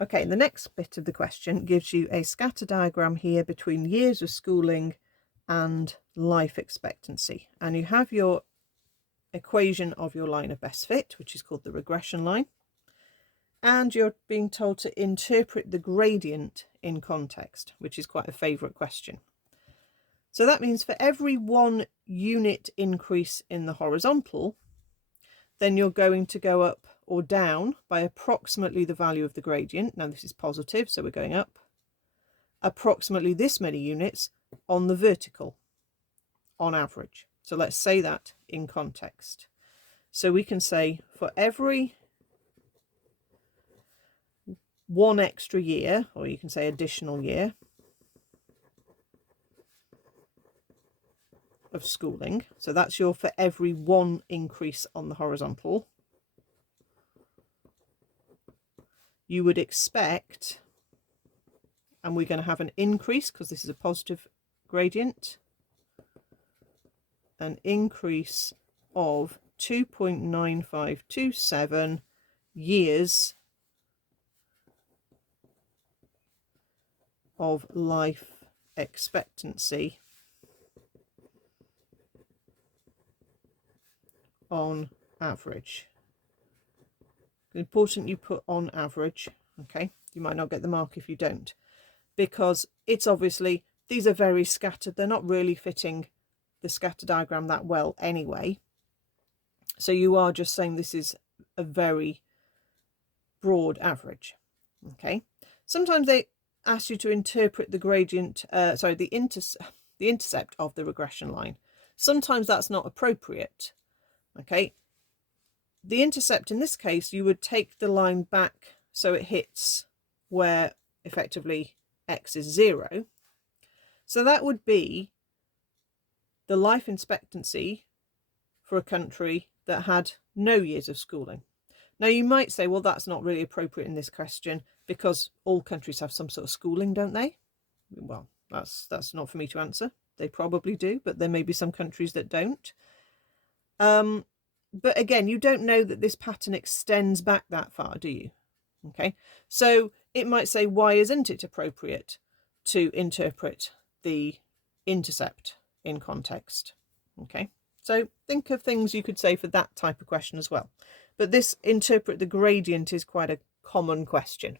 Okay, the next bit of the question gives you a scatter diagram here between years of schooling and life expectancy. And you have your equation of your line of best fit, which is called the regression line. And you're being told to interpret the gradient in context, which is quite a favourite question. So that means for every 1 unit increase in the horizontal, then you're going to go up or down by approximately the value of the gradient. Now this is positive, so we're going up approximately this many units on the vertical on average. So let's say that in context. So we can say for every 1 extra year, or you can say additional year of schooling, so that's your for every 1 increase on the horizontal, you would expect, and we're going to have an increase because this is a positive gradient, an increase of 2.9527 years of life expectancy on average. Important you put on average, okay? You might not get the mark if you don't, because it's obviously, these are very scattered. They're not really fitting the scatter diagram that well anyway. So you are just saying this is a very broad average, okay? Sometimes they ask you to interpret the gradient, the intercept of the regression line. Sometimes that's not appropriate, okay? The intercept in this case, you would take the line back so it hits where effectively x is 0. So that would be the life expectancy for a country that had no years of schooling. Now you might say, well, that's not really appropriate in this question because all countries have some sort of schooling, don't they? Well, that's not for me to answer. They probably do, but there may be some countries that don't. But again, you don't know that this pattern extends back that far, do you? Okay, so it might say, why isn't it appropriate to interpret the intercept in context? Okay, so think of things you could say for that type of question as well. But this interpret the gradient is quite a common question.